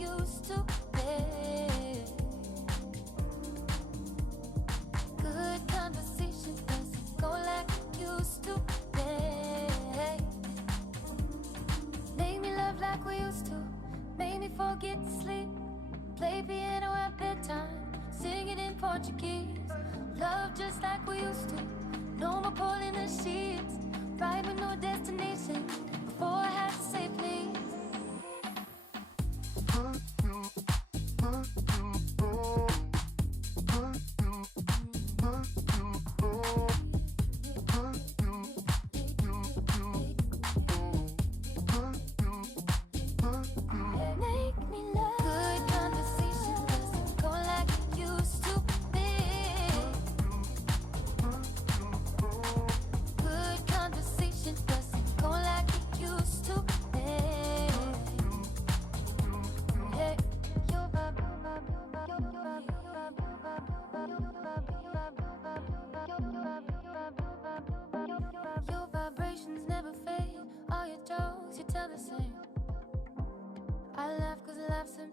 used to be. Good conversation doesn't go like it used to be. Make me love like we used to. Make me forget to sleep. Play piano at bedtime. Sing it in Portuguese. Love just like we used to. No more pulling the sheets. Ride with no destination. Before I had to say please. Your vibrations never fade. All your jokes, you tell the same. I laugh cause laughs and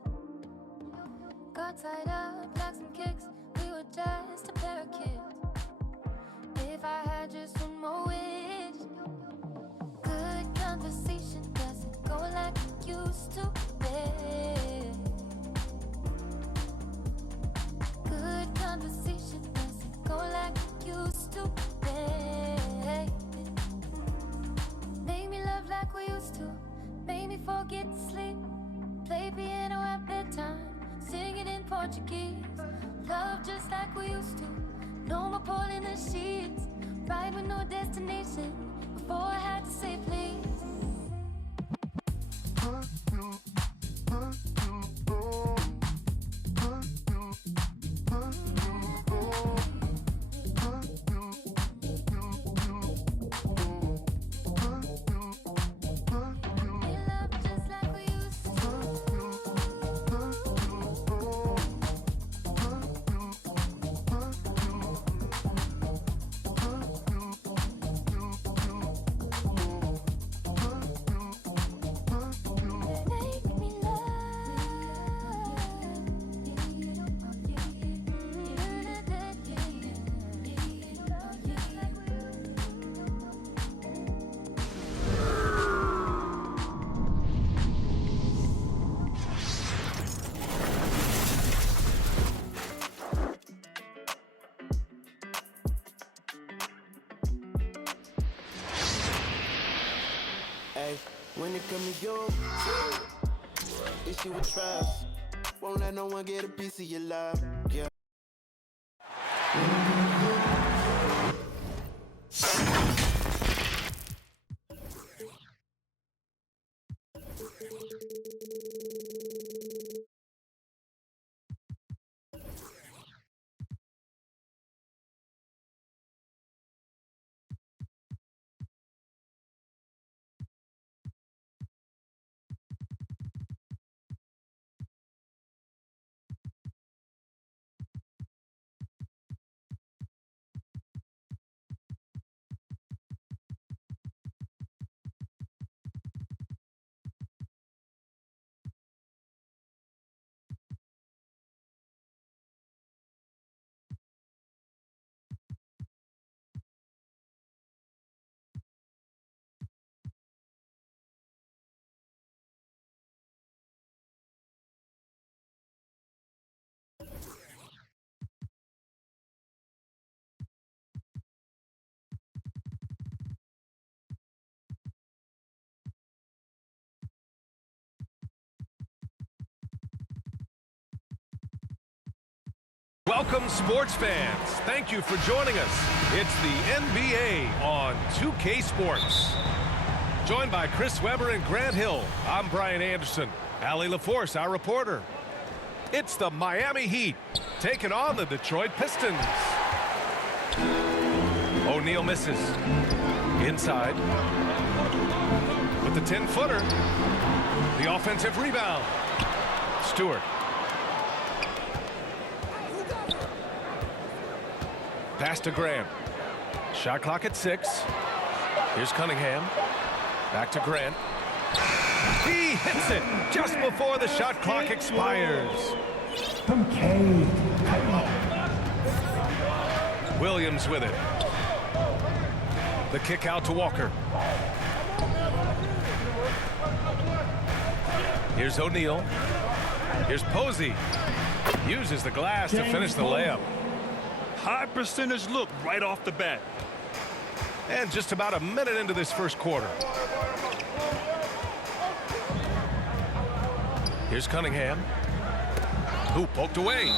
got tied up like some kicks. We were just a pair of kids. If I had just one more wish. Good conversation doesn't go like it used to be. Good conversation doesn't go like it used to be. Make me love like we used to. Make me forget to sleep. Play piano at bedtime. Sing it in Portuguese. Love just like we used to. No more pulling the sheets. Ride with no destination. Before I had to say please. When it come to you, issue with trust. Won't let no one get a piece of your love. Yeah. Welcome, sports fans. Thank you for joining us. It's the NBA on 2K Sports. Joined by Chris Webber and Grant Hill, I'm Brian Anderson. Allie LaForce, our reporter. It's the Miami Heat taking on the Detroit Pistons. O'Neal misses. Inside. With the 10-footer. The offensive rebound. Stewart. Pass to Grant. Shot clock at 6. Here's Cunningham. Back to Grant. He hits it just before the shot clock expires. Okay. Williams with it. The kick out to Walker. Here's O'Neal. Here's Posey. Uses the glass to finish the layup. High percentage look right off the bat. And just about a minute into this first quarter. Here's Cunningham. Who poked away.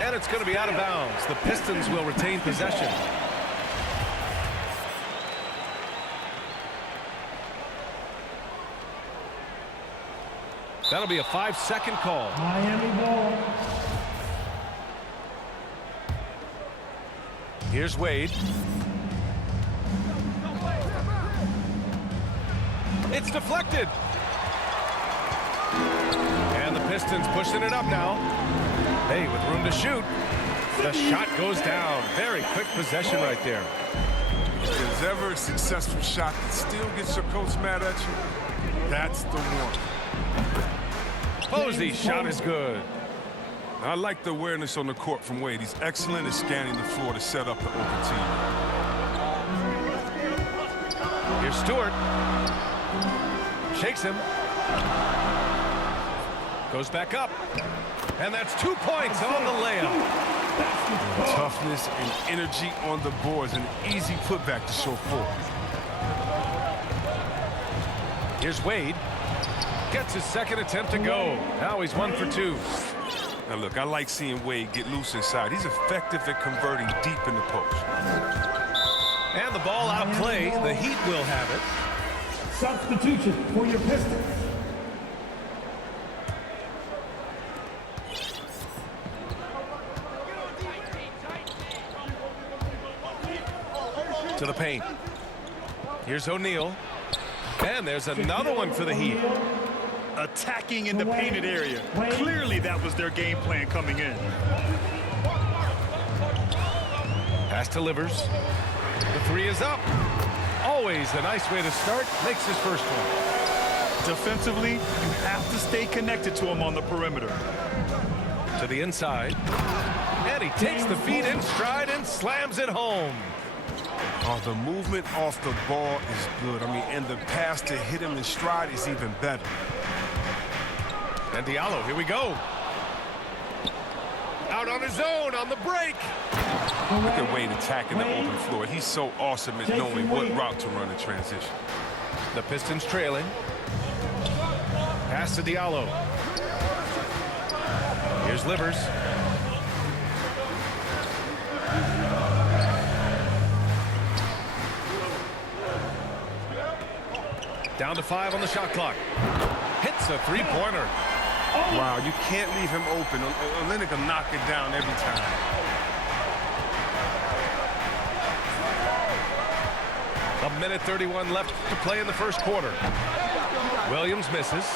And it's going to be out of bounds. The Pistons will retain possession. That'll be a 5-second call. Miami ball. Here's Wade. It's deflected. And the Pistons pushing it up now. Hey, with room to shoot. The shot goes down. Very quick possession right there. If there's ever a successful shot that still gets your coach mad at you, that's the one. Posey's shot is good. I like the awareness on the court from Wade. He's excellent at scanning the floor to set up the open team. Here's Stewart. Shakes him. Goes back up. And that's 2 points on the layup. Toughness and energy on the boards. An easy putback to show forth. Here's Wade. Gets his second attempt to go. Now he's 1 for 2. Now look, I like seeing Wade get loose inside. He's effective at converting deep in the post. And the ball out of play. The Heat will have it. Substitution for your Pistons. To the paint. Here's O'Neal. And there's another one for the Heat. Attacking in the painted area. Clearly that was their game plan coming in. Pass to Livers. The three is up. Always a nice way to start. Makes his first one. Defensively, you have to stay connected to him on the perimeter. To the inside. And he takes the feet in stride and slams it home. Oh, the movement off the ball is good. I mean, and the pass to hit him in stride is even better. And Diallo, here we go. Out on his own on the break. Look at Wade attacking the open floor. He's so awesome at knowing what route to run in transition. The Pistons trailing. Pass to Diallo. Here's Livers. Down to 5 on the shot clock. Hits a three-pointer. Wow, you can't leave him open. Olynyk will knock it down every time. A minute 31 left to play in the first quarter. Williams misses.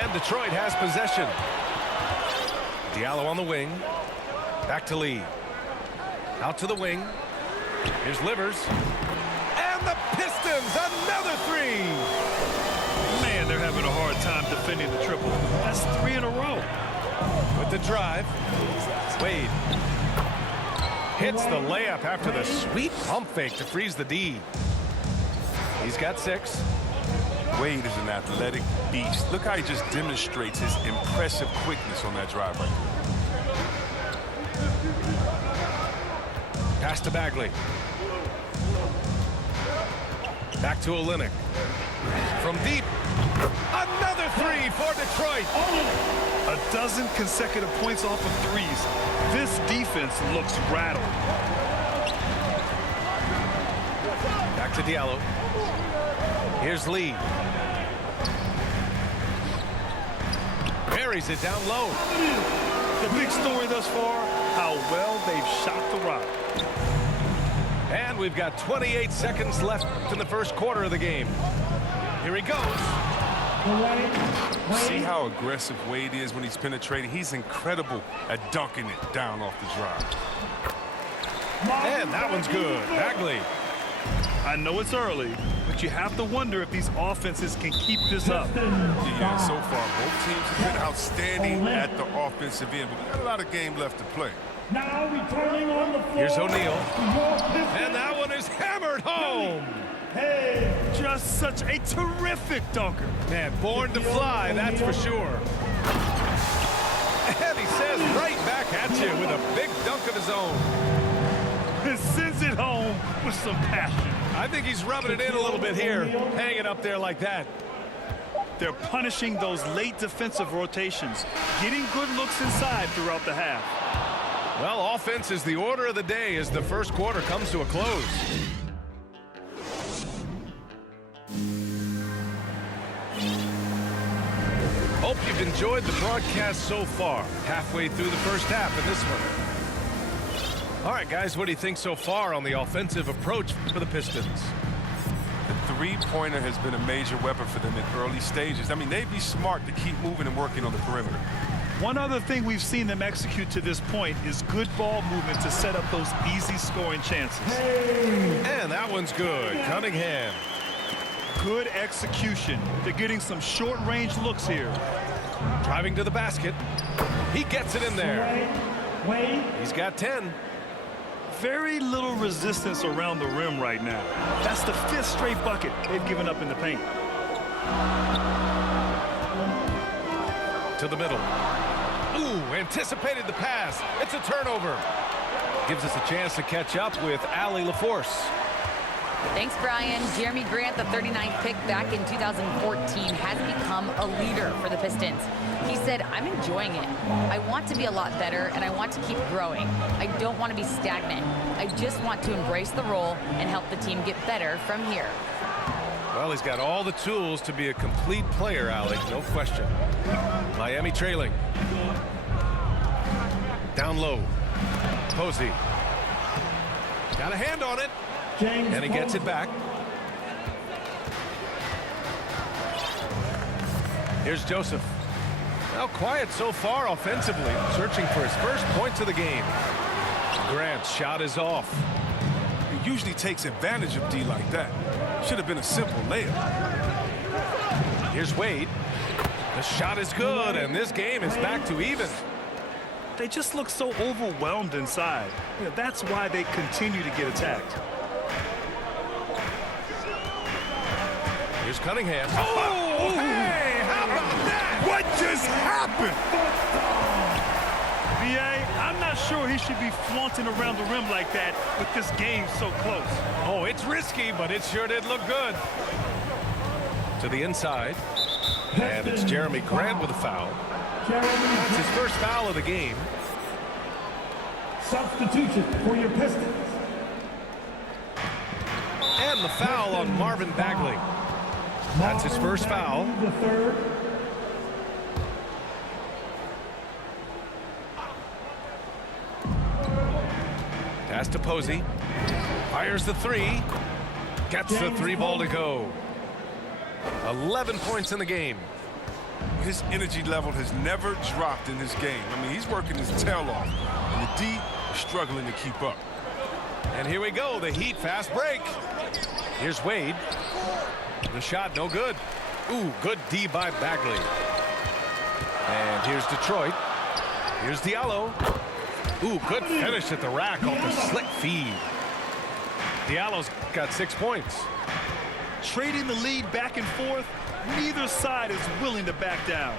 And Detroit has possession. Diallo on the wing. Back to Lee. Out to the wing. Here's Livers. And the Pistons, another three. Man, they're having a hard time defending the triple. That's 3 in a row. With the drive. Wade. Hits the layup after the sweet pump fake to freeze the D. He's got 6. Wade is an athletic beast. Look how he just demonstrates his impressive quickness on that drive right there. Pass to Bagley. Back to Olynyk. From deep. Another three for Detroit. A dozen consecutive points off of threes. This defense looks rattled. Back to Diallo. Here's Lee. Buries it down low. The big story thus far, how well they've shot the rock. And we've got 28 seconds left in the first quarter of the game. Here he goes. See how aggressive Wade is when he's penetrating? He's incredible at dunking it down off the drive. And that one's good. Bagley. I know it's early, but you have to wonder if these offenses can keep this up. Yeah, so far, both teams have been outstanding at the offensive end, but we got a lot of game left to play. Now returning on the floor. Here's O'Neal. Your Pistons. And that one is hammered home. Hey. Just such a terrific dunker. Man, born to fly, that's for sure. And he says right back at you with a big dunk of his own. And sends it home with some passion. I think he's rubbing it in a little bit here, hanging up there like that. They're punishing those late defensive rotations, getting good looks inside throughout the half. Well, offense is the order of the day as the first quarter comes to a close. Hope you've enjoyed the broadcast so far. Halfway through the first half in this one. All right, guys, what do you think so far on the offensive approach for the Pistons? The three-pointer has been a major weapon for them in early stages. I mean, they'd be smart to keep moving and working on the perimeter. One other thing we've seen them execute to this point is good ball movement to set up those easy scoring chances. And that one's good. Cunningham. Good execution. They're getting some short-range looks here. Driving to the basket. He gets it in there. Wade. He's got 10. Very little resistance around the rim right now. That's the 5th straight bucket they've given up in the paint. To the middle. Ooh, anticipated the pass. It's a turnover. Gives us a chance to catch up with Allie LaForce. Thanks, Brian. Jeremy Grant, the 39th pick back in 2014, has become a leader for the Pistons. He said, I'm enjoying it. I want to be a lot better, and I want to keep growing. I don't want to be stagnant. I just want to embrace the role and help the team get better from here. Well, he's got all the tools to be a complete player, Allie, no question. Miami trailing. Down low. Posey. Got a hand on it. James And he gets it back. Here's Joseph. Now quiet so far offensively, searching for his first points of the game. Grant's shot is off. He usually takes advantage of D like that. Should have been a simple layup. Here's Wade. The shot is good, and this game is back to even. They just look so overwhelmed inside. You know, that's why they continue to get attacked. Here's Cunningham. Oh, hey, how about that? What just happened? B.A., I'm not sure he should be flaunting around the rim like that with this game so close. Oh, it's risky, but it sure did look good. To the inside. And it's Jeremy Grant with a foul. That's his first foul of the game. Substitution for your Pistons. And the foul on Marvin Bagley. That's his first foul. The third. Pass to Posey. Fires the three. Gets the three ball to go. 11 points in the game. His energy level has never dropped in this game. I mean, he's working his tail off, and the D is struggling to keep up. And here we go, the Heat fast break. Here's Wade. The shot, no good. Ooh, good D by Bagley. And here's Detroit. Here's Diallo. Ooh, good finish at the rack off the slick feed. Diallo's got 6 points. Trading the lead back and forth, neither side is willing to back down.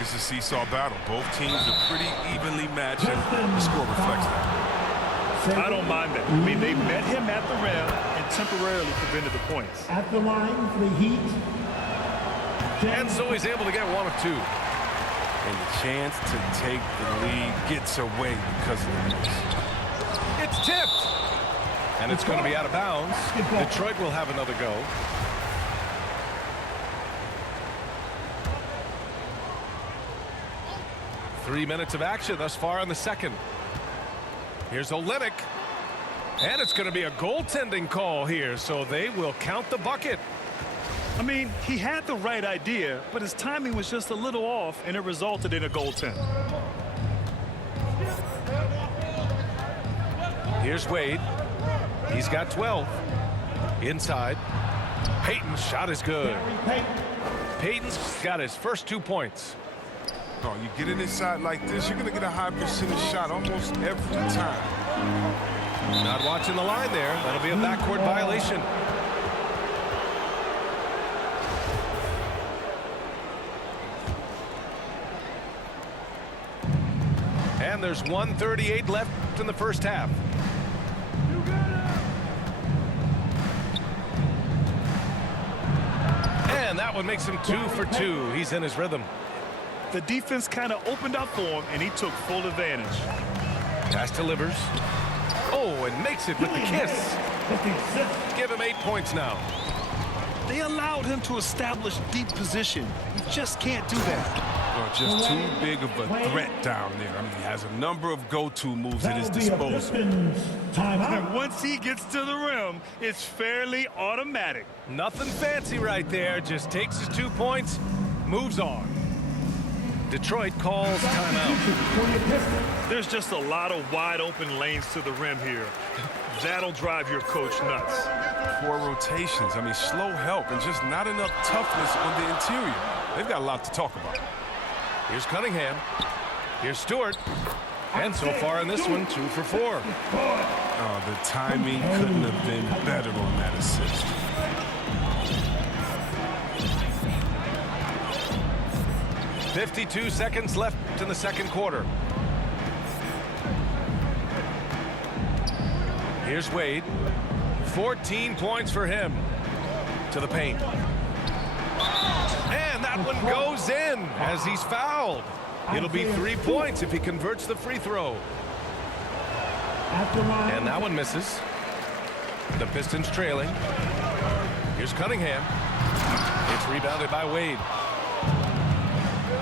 It's a seesaw battle. Both teams are pretty evenly matched, and the score reflects that. I don't mind that. I mean, they met him at the rim and temporarily prevented the points. At the line for the Heat. And so he's able to get 1 of 2. And the chance to take the lead gets away because of the miss. It's tipped. And it's going to be out of bounds. Detroit will have another go. Three minutes of action thus far in the second. Here's Olynyk. And it's going to be a goaltending call here, so they will count the bucket. I mean, he had the right idea, but his timing was just a little off, and it resulted in a goaltend. Here's Wade. He's got 12. Inside. Payton's shot is good. Gary Payton. Payton's got his first 2 points. Oh, you get it inside like this, you're going to get a high percentage shot almost every time. Not watching the line there. That'll be a backcourt violation. And there's 1:38 left in the first half. And that one makes him 2 for 2. He's in his rhythm. The defense kind of opened up for him, and he took full advantage. Pass delivers. Oh, and makes it with the kiss. Give him 8 points now. They allowed him to establish deep position. You just can't do that. Oh, just too big of a threat down there. I mean, he has a number of go-to moves at his disposal. And once he gets to the rim, it's fairly automatic. Nothing fancy right there. Just takes his 2 points, moves on. Detroit calls timeout. There's just a lot of wide open lanes to the rim here. That'll drive your coach nuts. 4 rotations. I mean, slow help and just not enough toughness on the interior. They've got a lot to talk about. Here's Cunningham. Here's Stewart. And so far in this one, 2 for 4. Oh, the timing couldn't have been better on that assist. .52 seconds left in the second quarter. Here's Wade. 14 points for him. To the paint. And that one goes in as he's fouled. It'll be 3 points if he converts the free throw. And that one misses. The Pistons trailing. Here's Cunningham. It's rebounded by Wade.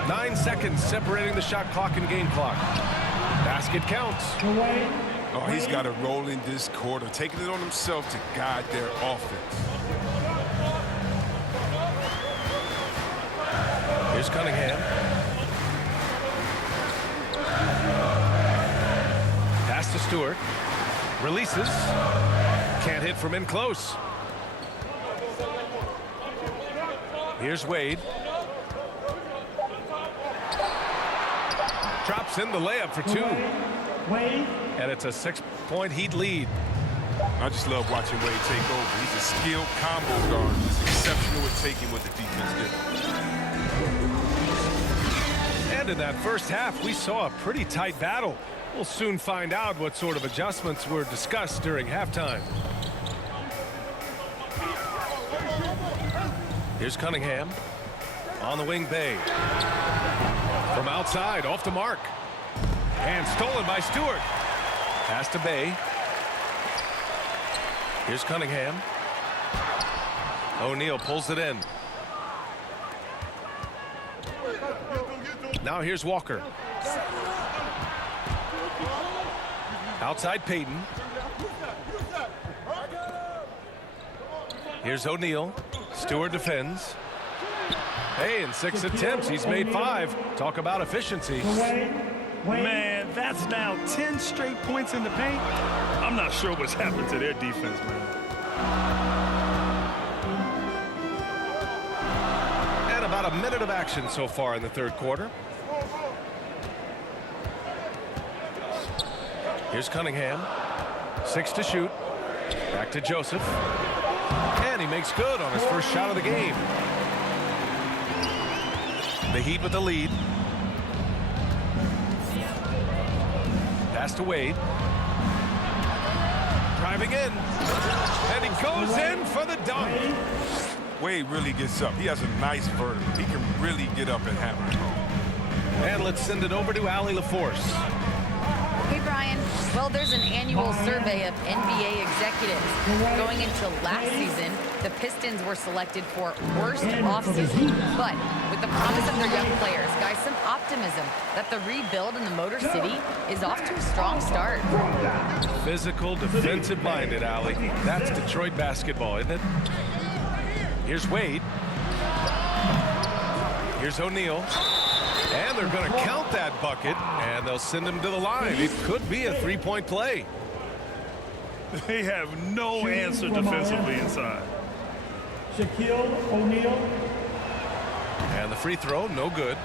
9 seconds separating the shot clock and game clock. Basket counts. Oh, he's got a role in this quarter, taking it on himself to guide their offense. Here's Cunningham. Pass to Stewart. Releases. Can't hit from in close. Here's Wade. Drops in the layup for 2. And it's a 6-point Heat lead. I just love watching Wade take over. He's a skilled combo guard. He's exceptional at taking what the defense did. And in that first half, we saw a pretty tight battle. We'll soon find out what sort of adjustments were discussed during halftime. Here's Cunningham. On the wing, Bay. From outside, off the mark. And stolen by Stewart. Pass to Bay. Here's Cunningham. O'Neal pulls it in. Now here's Walker. Outside Payton. Here's O'Neal. Stewart defends. Hey, in 6 attempts, he's made 5. Talk about efficiency. Man, that's now 10 straight points in the paint. I'm not sure what's happened to their defense, man. And about a minute of action so far in the third quarter. Here's Cunningham. 6 to shoot. Back to Joseph. And he makes good on his first shot of the game. The Heat with the lead. Pass to Wade. Driving in. And he goes in for the dunk. Wade really gets up. He has a nice vertical. He can really get up and hammer it home. And let's send it over to Allie LaForce. Hey, Brian. Well, there's an annual survey of NBA executives. Going into last season, the Pistons were selected for worst offseason. But with the promise of their young players, guys, some optimism that the rebuild in the Motor City is off to a strong start. Physical, defensive-minded, Allie. That's Detroit basketball, isn't it? Here's Wade. Here's O'Neal. And they're going to count that bucket, and they'll send him to the line. It could be a 3-point play. They have no answer defensively inside. Shaquille O'Neal. And the free throw, no good.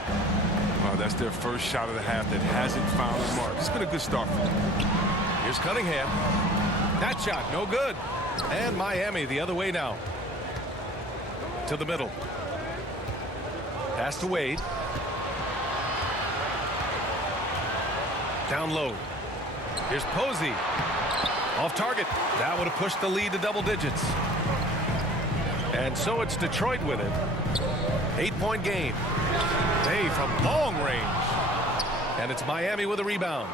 That's their first shot of the half that hasn't found the mark. It's been a good start for them. Here's Cunningham. That shot, no good. And Miami the other way now. To the middle. Pass to Wade. Down low. Here's Posey. Off target. That would have pushed the lead to double digits. And so it's Detroit with it. 8-point game. Bay from long range. And it's Miami with a rebound.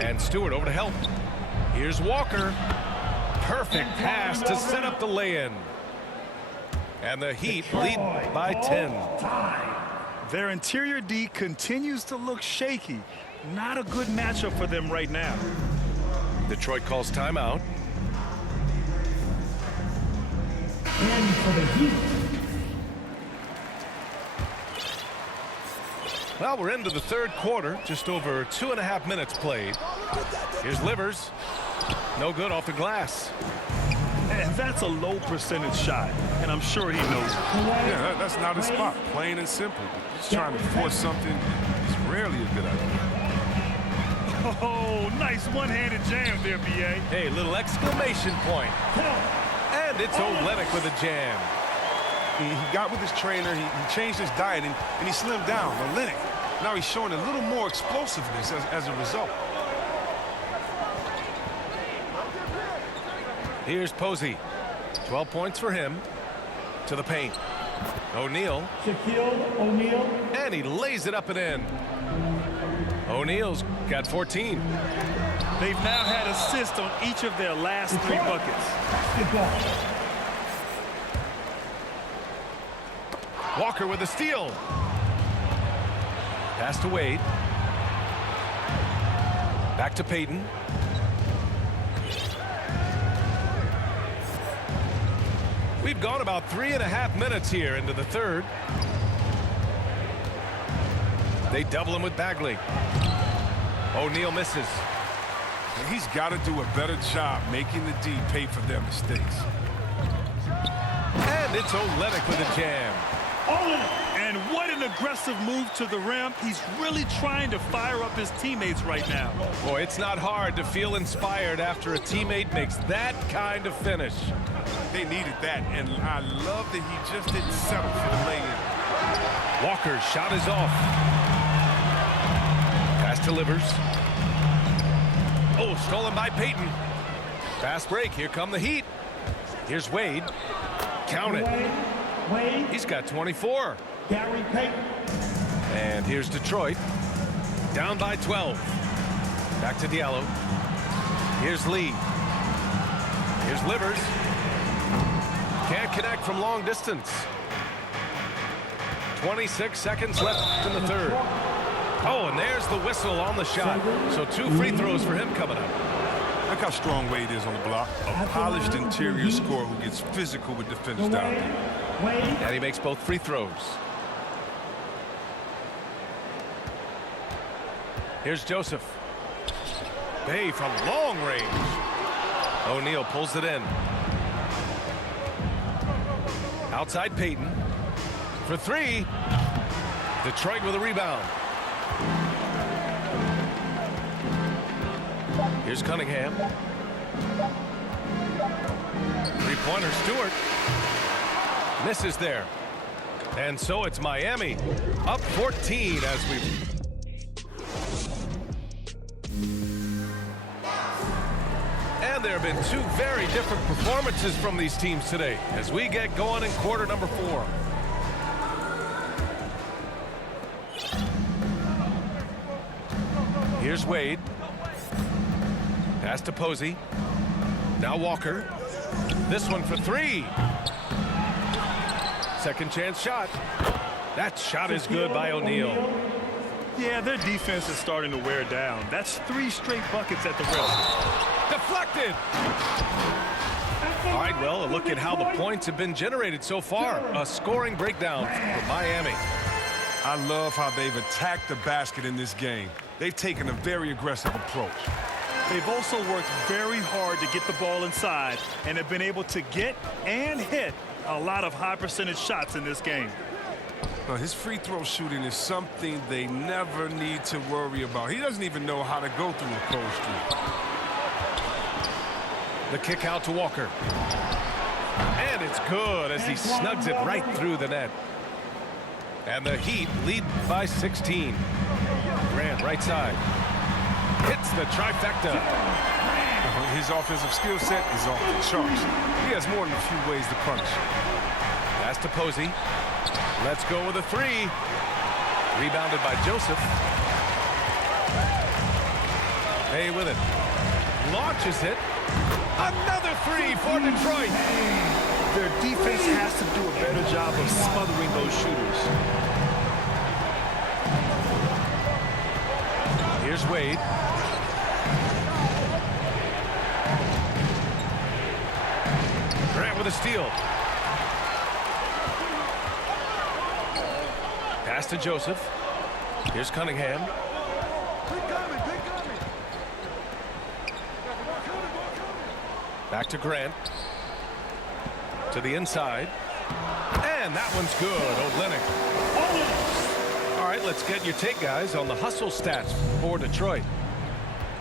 And Stewart over to help. Here's Walker. Perfect pass to set up the lay-in. And the Heat lead by 10. Their interior D continues to look shaky. Not a good matchup for them right now. Detroit calls timeout. And for the Heat. Well, we're into the third quarter. Just over 2.5 minutes played. Here's Livers. No good off the glass. And that's a low percentage shot, and I'm sure he knows it. Yeah, that's not his spot. Plain and simple. Just trying to force something is rarely a good idea. Oh, nice one-handed jam there, B.A. Hey, little exclamation point. And it's Olynyk with a jam. He got with his trainer, he changed his diet, and he slimmed down. Olynyk, now he's showing a little more explosiveness as a result. Here's Posey. 12 points for him. To the paint. O'Neal. Shaquille O'Neal. And he lays it up and in. O'Neal's got 14. They've now had assists on each of their last 3 buckets. Walker with a steal. Pass to Wade. Back to Payton. We've gone about 3.5 minutes here into the third. They double him with Bagley. O'Neal misses. And he's got to do a better job making the D pay for their mistakes. And it's Olynyk with a jam. And what an aggressive move to the rim. He's really trying to fire up his teammates right now. Boy, it's not hard to feel inspired after a teammate makes that kind of finish. They needed that, and I love that he just didn't settle for the lay-in. Walker's shot is off. Pass to Livers. Oh, stolen by Payton. Fast break. Here come the Heat. Here's Wade. Count it. Wade. He's got 24. Gary Payton. And here's Detroit. Down by 12. Back to Diallo. Here's Lee. Here's Livers. Can't connect from long distance. 26 seconds left in the third. Oh, and there's the whistle on the shot. So 2 free throws for him coming up. Look how strong Wade is on the block. A polished interior scorer who gets physical with defenders down there. And he makes both free throws. Here's Joseph. Bay from long range. O'Neal pulls it in. Outside Payton. For 3. Detroit with a rebound. Here's Cunningham. Three-pointer Stewart. Misses there. And so it's Miami up 14 as we... And there have been 2 very different performances from these teams today as we get going in quarter number 4. Here's Wade. Pass to Posey. Now Walker. This one for 3. Second chance shot. That shot is good by O'Neal. Yeah, their defense is starting to wear down. That's 3 straight buckets at the rim. Deflected. All right, well, a look at how the points have been generated so far. A scoring breakdown for Miami. I love how they've attacked the basket in this game. They've taken a very aggressive approach. They've also worked very hard to get the ball inside and have been able to get and hit a lot of high percentage shots in this game. Well, his free throw shooting is something they never need to worry about. He doesn't even know how to go through a cold streak. The kick out to Walker. And it's good as he snugs it right through the net. And the Heat lead by 16. Grant right side. Hits the trifecta. His offensive skill set is off the charts. He has more than a few ways to punish. Pass to Posey. Let's go with a three. Rebounded by Joseph. Hay with it. Launches it. Another three for Detroit. Their defense has to do a better job of smothering those shooters. Here's Wade. Grant with a steal. Pass to Joseph. Here's Cunningham. Back to Grant. To the inside. And that one's good. Olynyk. All right, let's get your take, guys, on the hustle stats for Detroit.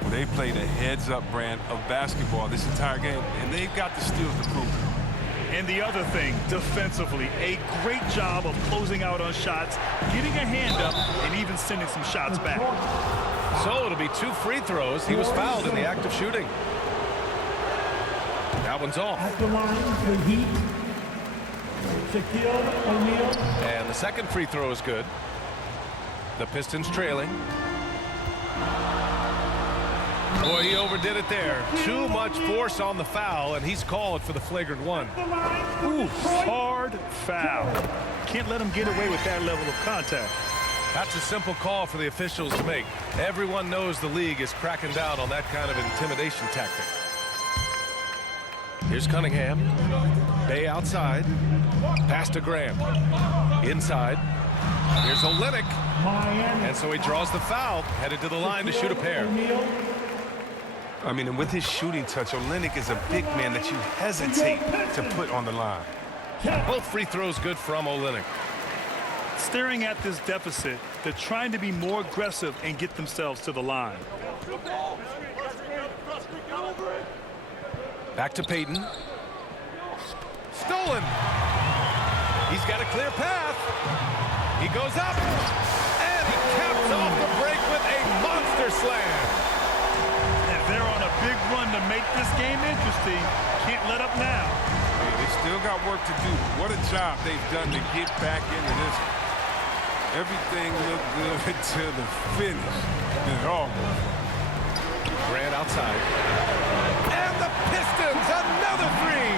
Well, they played a heads-up brand of basketball this entire game, and they've got the steals to prove it. And the other thing, defensively, a great job of closing out on shots, getting a hand up, and even sending some shots back. So it'll be 2 free throws. He was fouled in the act of shooting. That one's off. At the line, the Heat, Shaquille O'Neal. And the second free throw is good. The Pistons trailing. Boy, he overdid it there. Too much force on the foul, and he's called for the flagrant one. Ooh, hard foul. Can't let him get away with that level of contact. That's a simple call for the officials to make. Everyone knows the league is cracking down on that kind of intimidation tactic. Here's Cunningham. Bay outside. Pass to Graham. Inside. Here's Olynyk. And so he draws the foul, headed to the line to shoot a pair. I mean, and with his shooting touch, Olynyk is a big man that you hesitate to put on the line. Both free throws good from Olynyk. Staring at this deficit, they're trying to be more aggressive and get themselves to the line. Back to Payton. Stolen. He's got a clear path. He goes up. And he caps off the break with a monster slam. And they're on a big run to make this game interesting. Can't let up now. They still got work to do. What a job they've done to get back into this. Everything looked good until the finish. And it all Grant outside. And the Pistons, another three.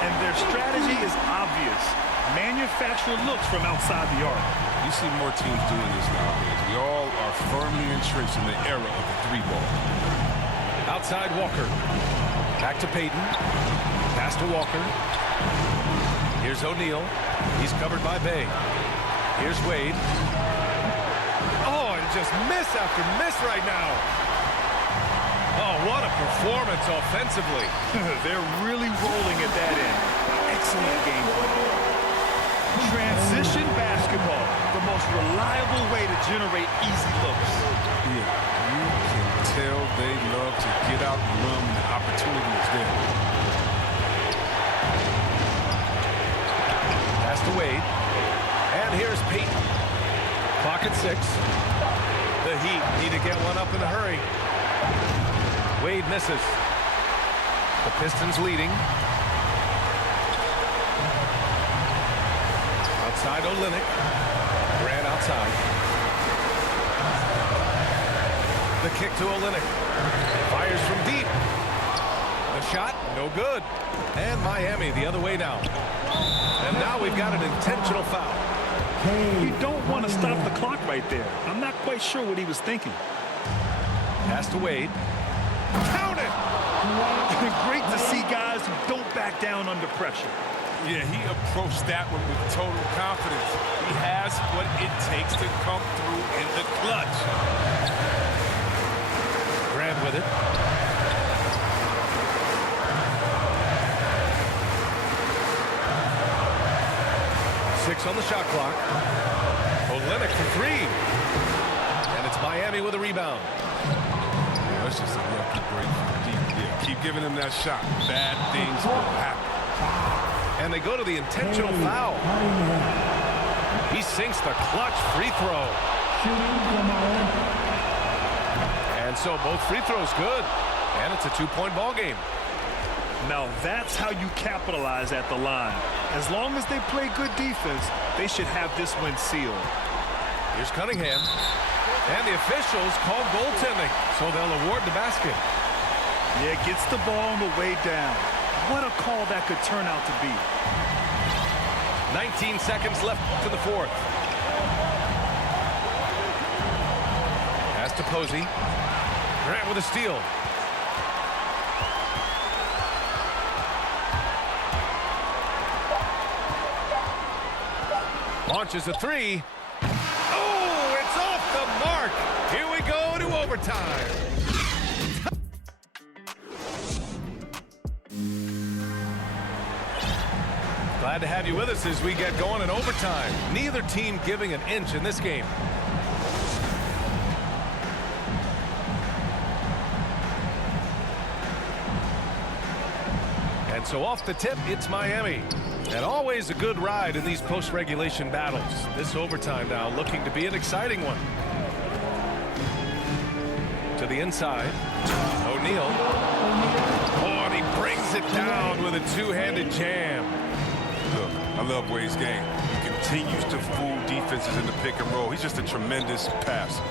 And their strategy is obvious. Manufacture looks from outside the arc. You see more teams doing this nowadays. We all are firmly entrenched in the era of the 3-ball. Outside Walker. Back to Payton. Pass to Walker. Here's O'Neal. He's covered by Bay. Here's Wade. Oh, and just miss after miss right now. Oh, what a performance offensively. They're really rolling at that end. Excellent game plan. Transition basketball, the most reliable way to generate easy looks. Yeah, you can tell they love to get out and run when the opportunity is there. Pass to Wade. And here's Payton. Clock at 6. The Heat need to get one up in a hurry. Wade misses. The Pistons leading. Outside Olynyk. Grant outside. The kick to Olynyk. Fires from deep. The shot, no good. And Miami the other way now. And now we've got an intentional foul. You don't want to stop the clock right there. I'm not quite sure what he was thinking. Pass to Wade. Count it! Great to see guys who don't back back down under pressure. Yeah, he approached that one with total confidence. He has what it takes to come through in the clutch. Grant with it. Six on the shot clock. Olynyk for three. And it's Miami with a rebound. That's just a lucky break from deep. Yeah, keep giving him that shot. Bad things will happen. And they go to the intentional foul. He sinks the clutch free throw. And so both free throws good. And it's a two-point ball game. Now that's how you capitalize at the line. As long as they play good defense, they should have this win sealed. Here's Cunningham. And the officials call goaltending, so they'll award the basket. Yeah, gets the ball on the way down. What a call that could turn out to be. 19 seconds left to the fourth. Pass to Posey. Grant with a steal. Launches a three. Oh, it's off the mark. Here we go to overtime. Glad to have you with us as we get going in overtime. Neither team giving an inch in this game. And so off the tip, it's Miami. And always a good ride in these post-regulation battles. This overtime now looking to be an exciting one. To the inside, O'Neal. Oh, and he brings it down with a two-handed jam. Look, I love Wade's game. He continues to fool defenses in the pick and roll. He's just a tremendous passer.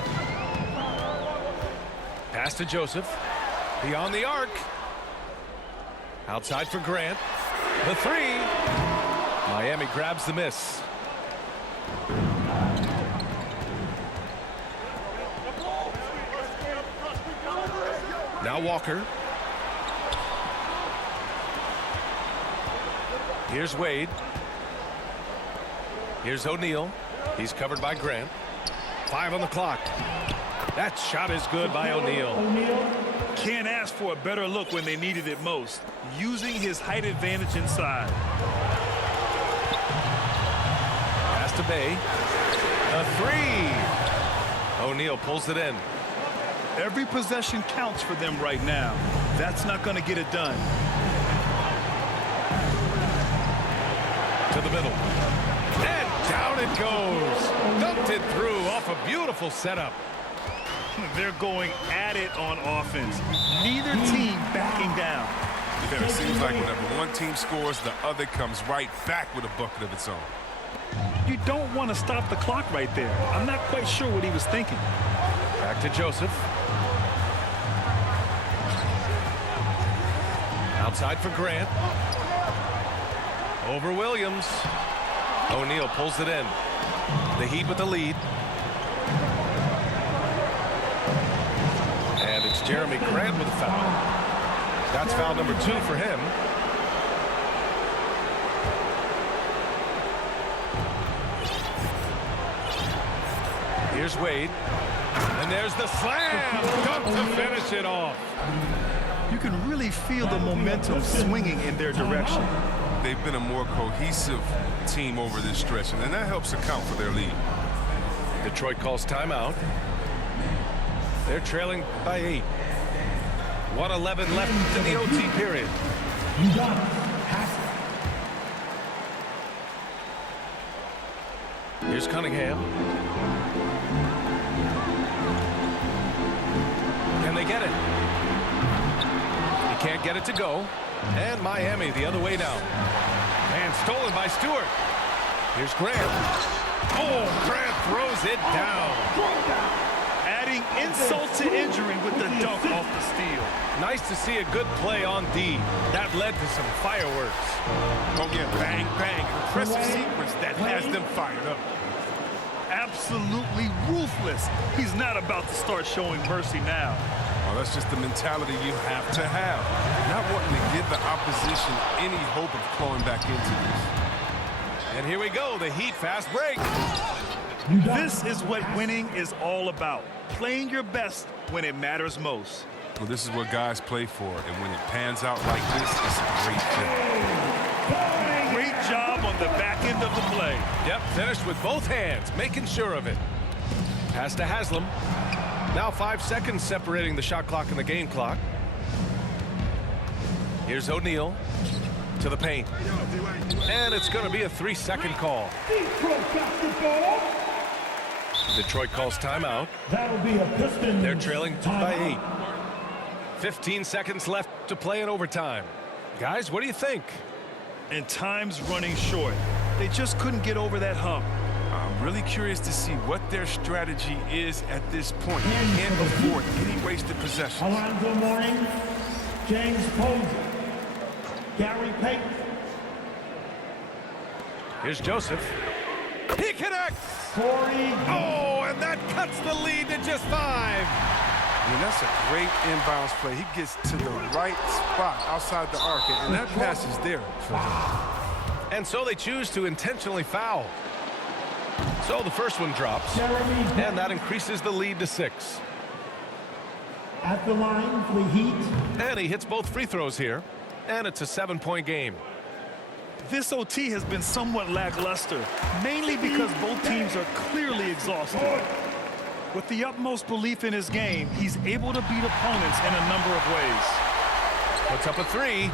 Pass to Joseph. Beyond the arc. Outside for Grant. The three. Miami grabs the miss. Now Walker. Here's Wade. Here's O'Neal. He's covered by Grant. 5 on the clock. That shot is good by O'Neal. Can't ask for a better look when they needed it most. Using his height advantage inside. Pass to Bay. A three. O'Neal pulls it in. Every possession counts for them right now. That's not going to get it done. To the middle. And down it goes. Dumped it through off a beautiful setup. They're going at it on offense. Neither team backing down. Yeah, it seems like whenever one team scores, the other comes right back with a bucket of its own. You don't want to stop the clock right there. I'm not quite sure what he was thinking. Back to Joseph. Outside for Grant. Over Williams. O'Neal pulls it in. The Heat with the lead. And it's Jeremy Grant with a foul. That's foul number 2 for him. Here's Wade. And there's the slam. Dunk to finish it off. You can really feel the momentum swinging in their direction. They've been a more cohesive team over this stretch, and that helps account for their lead. Detroit calls timeout. They're trailing by 8. 1:11 left in the OT period. Here's Cunningham. Can they get it? He can't get it to go. And Miami the other way now. And stolen by Stewart. Here's Grant. Oh, Grant throws it down. Adding insult to injury with the dunk off the steal. Nice to see a good play on D. That led to some fireworks. Oh, yeah, bang, bang. Impressive sequence that has them fired up. Absolutely ruthless. He's not about to start showing mercy now. Oh, that's just the mentality you have to have. Not not wanting to give the opposition any hope of clawing back into this. And here we go, the Heat fast break. This is what winning is all about. Playing your best when it matters most. Well, this is what guys play for, and when it pans out like this, it's a great feeling. Great job on the back end of the play. Yep, finished with both hands, making sure of it. Pass to Haslam. Now 5 seconds separating the shot clock and the game clock. Here's O'Neal to the paint. And it's going to be a 3-second call. Detroit calls timeout. That'll be a Pistons. They're trailing by timeout. 8. 15 seconds left to play in overtime. Guys, what do you think? And time's running short. They just couldn't get over that hump. I'm really curious to see what their strategy is at this point. They can't afford any wasted possessions. Alonzo Mourning, James Posey, Gary Payton. Here's Joseph. He connects! Corey. Oh, and that cuts the lead to just 5. I mean, that's a great inbounds play. He gets to the right spot outside the arc, and that pass is there for him. And so they choose to intentionally foul. So the first one drops, Jeremy and that increases the lead to 6. At the line for the Heat. And he hits both free throws here, and it's a 7-point game. This OT has been somewhat lackluster, mainly because both teams are clearly exhausted. With the utmost belief in his game, he's able to beat opponents in a number of ways. Puts up a 3.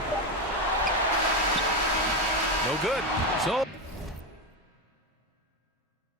No good. So